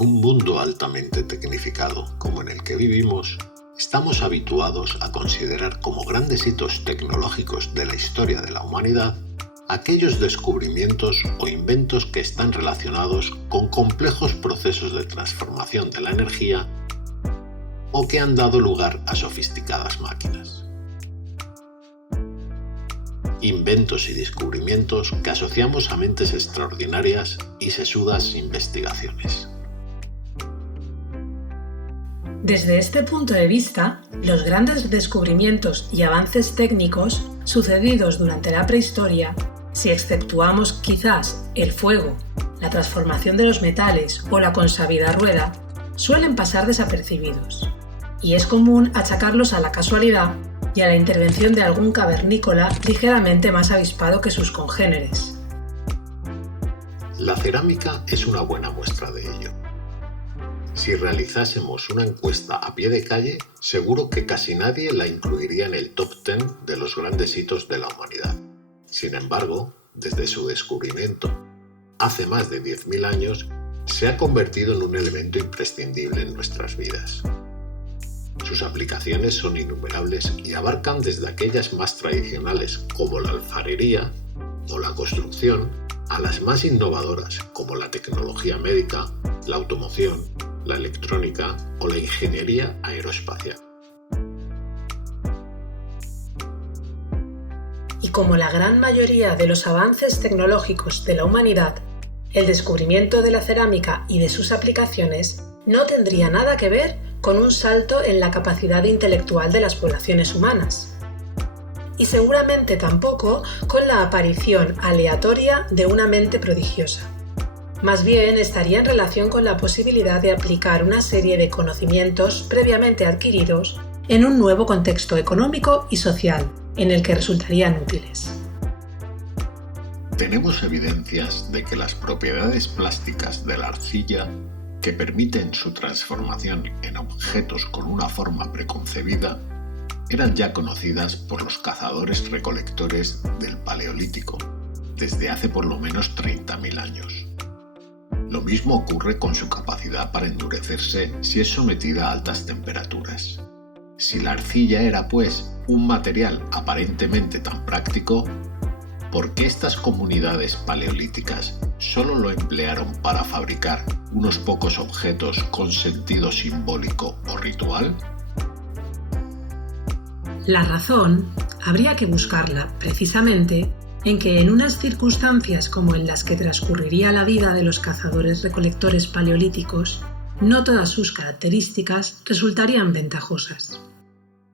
un mundo altamente tecnificado como en el que vivimos, estamos habituados a considerar como grandes hitos tecnológicos de la historia de la humanidad aquellos descubrimientos o inventos que están relacionados con complejos procesos de transformación de la energía o que han dado lugar a sofisticadas máquinas. Inventos y descubrimientos que asociamos a mentes extraordinarias y sesudas investigaciones. Desde este punto de vista, los grandes descubrimientos y avances técnicos sucedidos durante la prehistoria, si exceptuamos quizás el fuego, la transformación de los metales o la consabida rueda, suelen pasar desapercibidos, y es común achacarlos a la casualidad y a la intervención de algún cavernícola ligeramente más avispado que sus congéneres. La cerámica es una buena muestra de ello. Si realizásemos una encuesta a pie de calle, seguro que casi nadie la incluiría en el top 10 de los grandes hitos de la humanidad. Sin embargo, desde su descubrimiento, hace más de 10.000 años, se ha convertido en un elemento imprescindible en nuestras vidas. Sus aplicaciones son innumerables y abarcan desde aquellas más tradicionales como la alfarería o la construcción a las más innovadoras como la tecnología médica, la automoción, la electrónica o la ingeniería aeroespacial. Y como la gran mayoría de los avances tecnológicos de la humanidad, el descubrimiento de la cerámica y de sus aplicaciones no tendría nada que ver con un salto en la capacidad intelectual de las poblaciones humanas. Y seguramente tampoco con la aparición aleatoria de una mente prodigiosa. Más bien estaría en relación con la posibilidad de aplicar una serie de conocimientos previamente adquiridos en un nuevo contexto económico y social, en el que resultarían útiles. Tenemos evidencias de que las propiedades plásticas de la arcilla, que permiten su transformación en objetos con una forma preconcebida, eran ya conocidas por los cazadores-recolectores del Paleolítico, desde hace por lo menos 30.000 años. Lo mismo ocurre con su capacidad para endurecerse si es sometida a altas temperaturas. Si la arcilla era, pues, un material aparentemente tan práctico, ¿por qué estas comunidades paleolíticas solo lo emplearon para fabricar unos pocos objetos con sentido simbólico o ritual? La razón habría que buscarla, precisamente, en que en unas circunstancias como en las que transcurriría la vida de los cazadores-recolectores paleolíticos, no todas sus características resultarían ventajosas.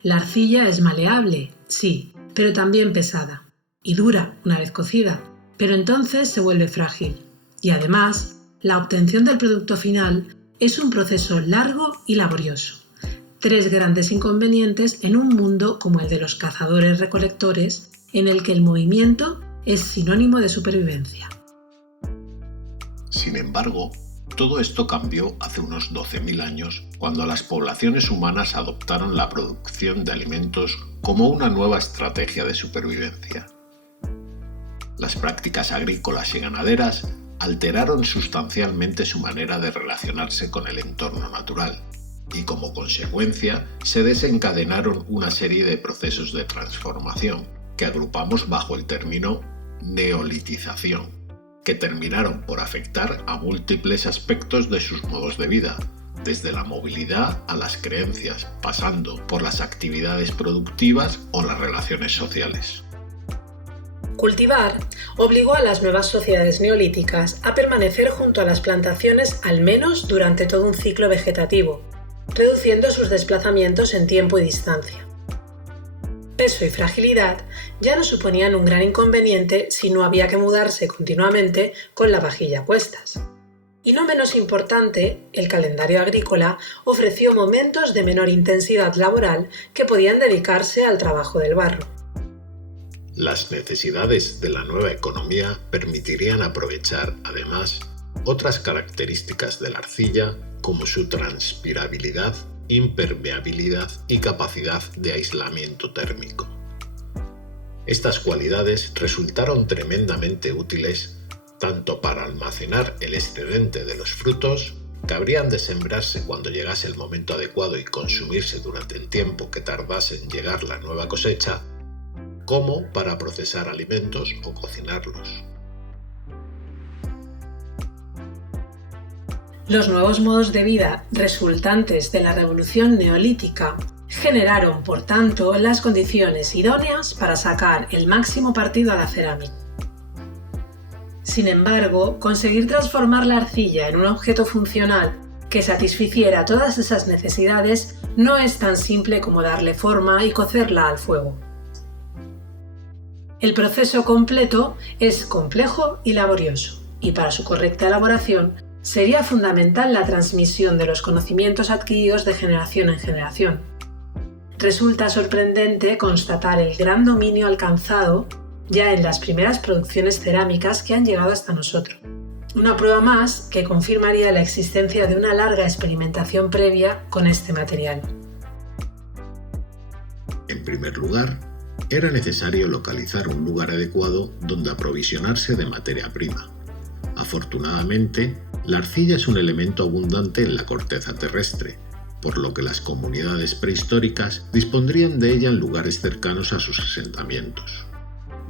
La arcilla es maleable, sí, pero también pesada, y dura una vez cocida, pero entonces se vuelve frágil. Y además, la obtención del producto final es un proceso largo y laborioso. 3 grandes inconvenientes en un mundo como el de los cazadores-recolectores, en el que el movimiento es sinónimo de supervivencia. Sin embargo, todo esto cambió hace unos 12.000 años, cuando las poblaciones humanas adoptaron la producción de alimentos como una nueva estrategia de supervivencia. Las prácticas agrícolas y ganaderas alteraron sustancialmente su manera de relacionarse con el entorno natural y, como consecuencia, se desencadenaron una serie de procesos de transformación que agrupamos bajo el término neolitización, que terminaron por afectar a múltiples aspectos de sus modos de vida, desde la movilidad a las creencias, pasando por las actividades productivas o las relaciones sociales. Cultivar obligó a las nuevas sociedades neolíticas a permanecer junto a las plantaciones al menos durante todo un ciclo vegetativo, reduciendo sus desplazamientos en tiempo y distancia. Peso y fragilidad ya no suponían un gran inconveniente si no había que mudarse continuamente con la vajilla a cuestas. Y no menos importante, el calendario agrícola ofreció momentos de menor intensidad laboral que podían dedicarse al trabajo del barro. Las necesidades de la nueva economía permitirían aprovechar, además, otras características de la arcilla como su transpirabilidad, impermeabilidad y capacidad de aislamiento térmico. Estas cualidades resultaron tremendamente útiles tanto para almacenar el excedente de los frutos que habrían de sembrarse cuando llegase el momento adecuado y consumirse durante el tiempo que tardase en llegar la nueva cosecha, como para procesar alimentos o cocinarlos. Los nuevos modos de vida resultantes de la revolución neolítica generaron, por tanto, las condiciones idóneas para sacar el máximo partido a la cerámica. Sin embargo, conseguir transformar la arcilla en un objeto funcional que satisficiera todas esas necesidades no es tan simple como darle forma y cocerla al fuego. El proceso completo es complejo y laborioso, y para su correcta elaboración sería fundamental la transmisión de los conocimientos adquiridos de generación en generación. Resulta sorprendente constatar el gran dominio alcanzado ya en las primeras producciones cerámicas que han llegado hasta nosotros. Una prueba más que confirmaría la existencia de una larga experimentación previa con este material. En primer lugar, era necesario localizar un lugar adecuado donde aprovisionarse de materia prima. Afortunadamente, la arcilla es un elemento abundante en la corteza terrestre, por lo que las comunidades prehistóricas dispondrían de ella en lugares cercanos a sus asentamientos.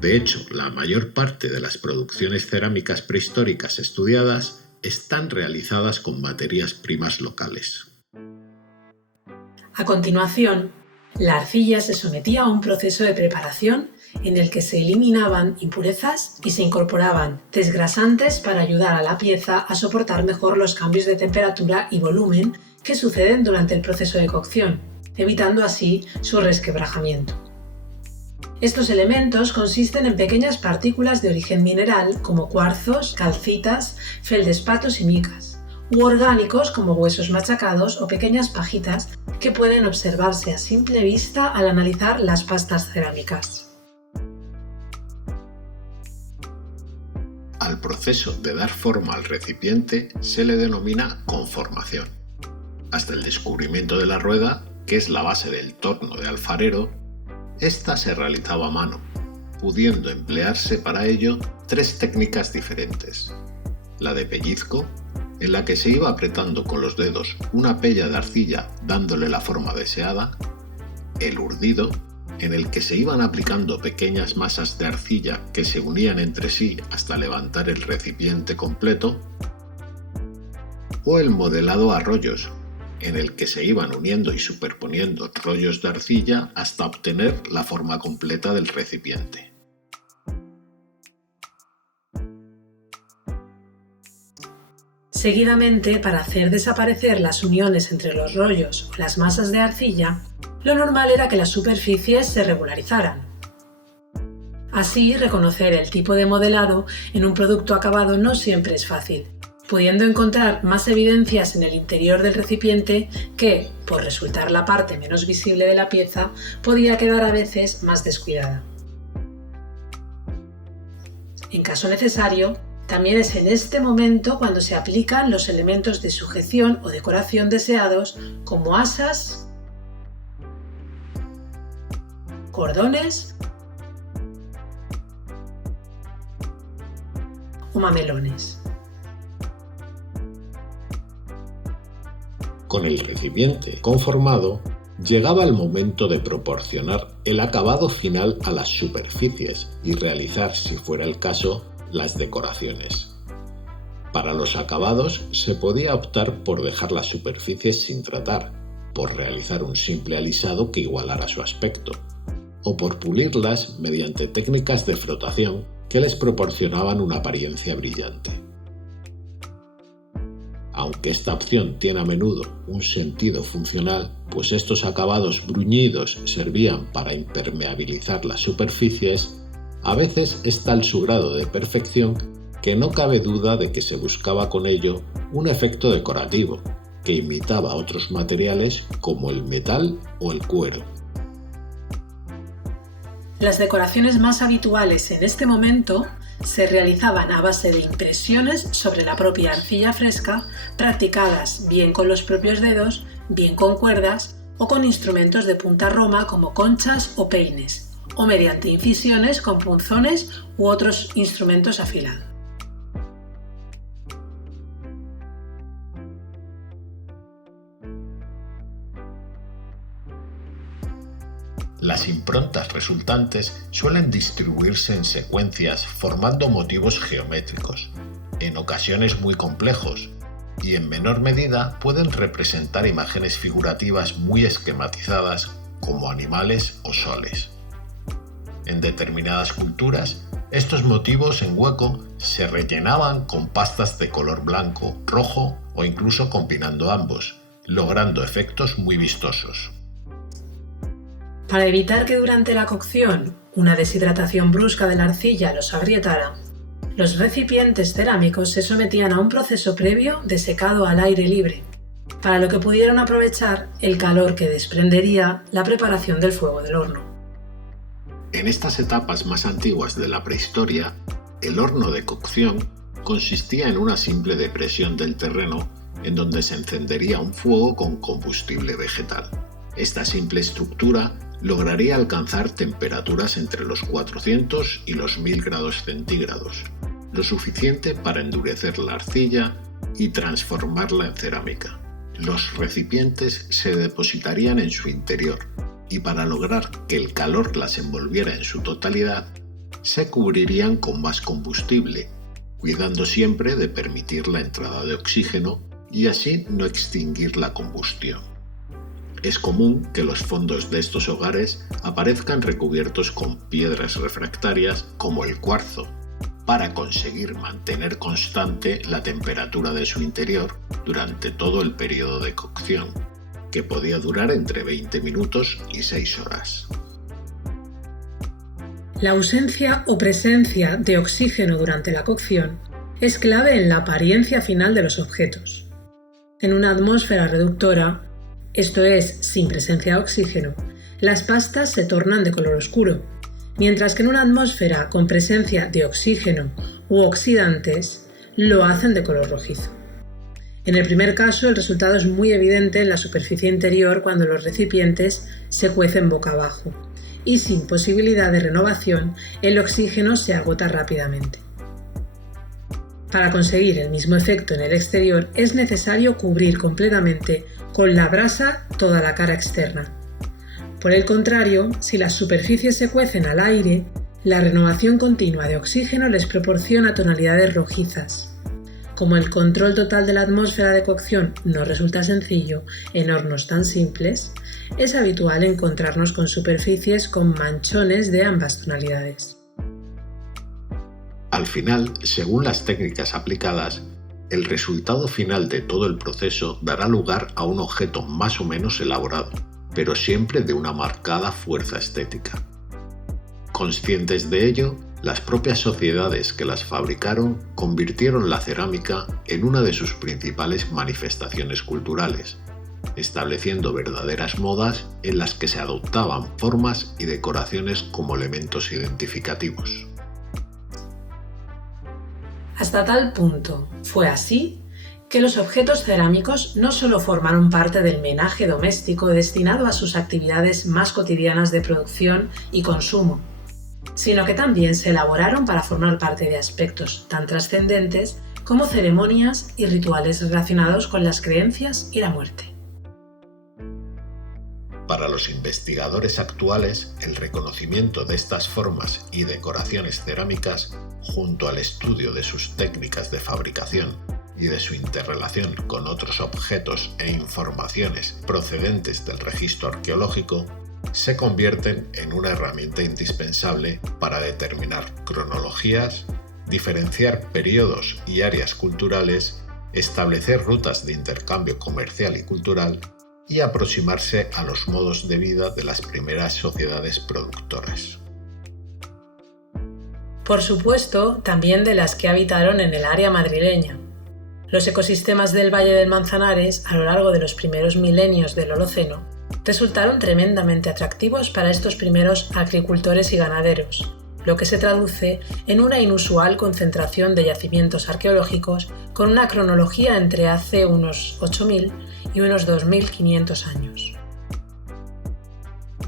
De hecho, la mayor parte de las producciones cerámicas prehistóricas estudiadas están realizadas con materias primas locales. A continuación, la arcilla se sometía a un proceso de preparación en el que se eliminaban impurezas y se incorporaban desgrasantes para ayudar a la pieza a soportar mejor los cambios de temperatura y volumen que suceden durante el proceso de cocción, evitando así su resquebrajamiento. Estos elementos consisten en pequeñas partículas de origen mineral como cuarzos, calcitas, feldespatos y micas, u orgánicos como huesos machacados o pequeñas pajitas que pueden observarse a simple vista al analizar las pastas cerámicas. Al proceso de dar forma al recipiente se le denomina conformación. Hasta el descubrimiento de la rueda, que es la base del torno de alfarero, esta se realizaba a mano, pudiendo emplearse para ello tres técnicas diferentes. La de pellizco, en la que se iba apretando con los dedos una pella de arcilla dándole la forma deseada. El urdido, en el que se iban aplicando pequeñas masas de arcilla que se unían entre sí hasta levantar el recipiente completo. O el modelado a rollos, en el que se iban uniendo y superponiendo rollos de arcilla hasta obtener la forma completa del recipiente. Seguidamente, para hacer desaparecer las uniones entre los rollos o las masas de arcilla, lo normal era que las superficies se regularizaran. Así, reconocer el tipo de modelado en un producto acabado no siempre es fácil, pudiendo encontrar más evidencias en el interior del recipiente que, por resultar la parte menos visible de la pieza, podía quedar a veces más descuidada. En caso necesario, también es en este momento cuando se aplican los elementos de sujeción o decoración deseados como asas, cordones o mamelones. Con el recipiente conformado, llegaba el momento de proporcionar el acabado final a las superficies y realizar, si fuera el caso, las decoraciones. Para los acabados se podía optar por dejar las superficies sin tratar, por realizar un simple alisado que igualara su aspecto, o por pulirlas mediante técnicas de frotación que les proporcionaban una apariencia brillante. Aunque esta opción tiene a menudo un sentido funcional, pues estos acabados bruñidos servían para impermeabilizar las superficies, a veces es tal su grado de perfección que no cabe duda de que se buscaba con ello un efecto decorativo, que imitaba otros materiales como el metal o el cuero. Las decoraciones más habituales en este momento se realizaban a base de impresiones sobre la propia arcilla fresca, practicadas bien con los propios dedos, bien con cuerdas o con instrumentos de punta roma como conchas o peines, o mediante incisiones con punzones u otros instrumentos afilados. Las improntas resultantes suelen distribuirse en secuencias formando motivos geométricos, en ocasiones muy complejos, y en menor medida pueden representar imágenes figurativas muy esquematizadas como animales o soles. En determinadas culturas, estos motivos en hueco se rellenaban con pastas de color blanco, rojo o incluso combinando ambos, logrando efectos muy vistosos. Para evitar que durante la cocción una deshidratación brusca de la arcilla los agrietara, los recipientes cerámicos se sometían a un proceso previo de secado al aire libre, para lo que pudieran aprovechar el calor que desprendería la preparación del fuego del horno. En estas etapas más antiguas de la prehistoria, el horno de cocción consistía en una simple depresión del terreno en donde se encendería un fuego con combustible vegetal. Esta simple estructura lograría alcanzar temperaturas entre los 400 y los 1000 grados centígrados, lo suficiente para endurecer la arcilla y transformarla en cerámica. Los recipientes se depositarían en su interior y para lograr que el calor las envolviera en su totalidad, se cubrirían con más combustible, cuidando siempre de permitir la entrada de oxígeno y así no extinguir la combustión. Es común que los fondos de estos hogares aparezcan recubiertos con piedras refractarias como el cuarzo, para conseguir mantener constante la temperatura de su interior durante todo el periodo de cocción, que podía durar entre 20 minutos y 6 horas. La ausencia o presencia de oxígeno durante la cocción es clave en la apariencia final de los objetos. En una atmósfera reductora, esto es, sin presencia de oxígeno, las pastas se tornan de color oscuro, mientras que en una atmósfera con presencia de oxígeno u oxidantes, lo hacen de color rojizo. En el primer caso, el resultado es muy evidente en la superficie interior cuando los recipientes se cuecen boca abajo, y sin posibilidad de renovación, el oxígeno se agota rápidamente. Para conseguir el mismo efecto en el exterior, es necesario cubrir completamente con la brasa toda la cara externa. Por el contrario, si las superficies se cuecen al aire, la renovación continua de oxígeno les proporciona tonalidades rojizas. Como el control total de la atmósfera de cocción no resulta sencillo en hornos tan simples, es habitual encontrarnos con superficies con manchones de ambas tonalidades. Al final, según las técnicas aplicadas, el resultado final de todo el proceso dará lugar a un objeto más o menos elaborado, pero siempre de una marcada fuerza estética. Conscientes de ello, las propias sociedades que las fabricaron convirtieron la cerámica en una de sus principales manifestaciones culturales, estableciendo verdaderas modas en las que se adoptaban formas y decoraciones como elementos identificativos. Hasta tal punto fue así que los objetos cerámicos no solo formaron parte del menaje doméstico destinado a sus actividades más cotidianas de producción y consumo, sino que también se elaboraron para formar parte de aspectos tan trascendentes como ceremonias y rituales relacionados con las creencias y la muerte. Para los investigadores actuales, el reconocimiento de estas formas y decoraciones cerámicas, junto al estudio de sus técnicas de fabricación y de su interrelación con otros objetos e informaciones procedentes del registro arqueológico, se convierten en una herramienta indispensable para determinar cronologías, diferenciar periodos y áreas culturales, establecer rutas de intercambio comercial y cultural y aproximarse a los modos de vida de las primeras sociedades productoras. Por supuesto, también de las que habitaron en el área madrileña. Los ecosistemas del Valle del Manzanares, a lo largo de los primeros milenios del Holoceno, resultaron tremendamente atractivos para estos primeros agricultores y ganaderos, lo que se traduce en una inusual concentración de yacimientos arqueológicos con una cronología entre hace unos 8.000 y unos 2.500 años.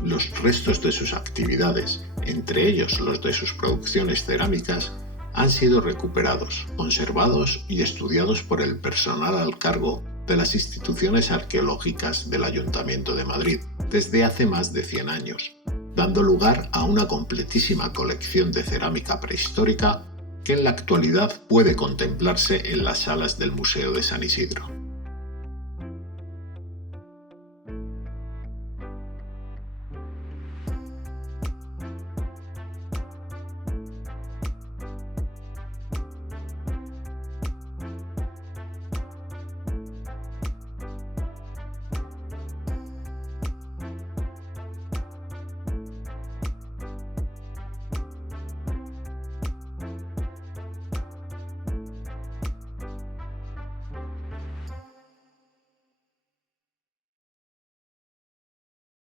Los restos de sus actividades, entre ellos los de sus producciones cerámicas, han sido recuperados, conservados y estudiados por el personal al cargo de las instituciones arqueológicas del Ayuntamiento de Madrid desde hace más de 100 años, dando lugar a una completísima colección de cerámica prehistórica que en la actualidad puede contemplarse en las salas del Museo de San Isidro.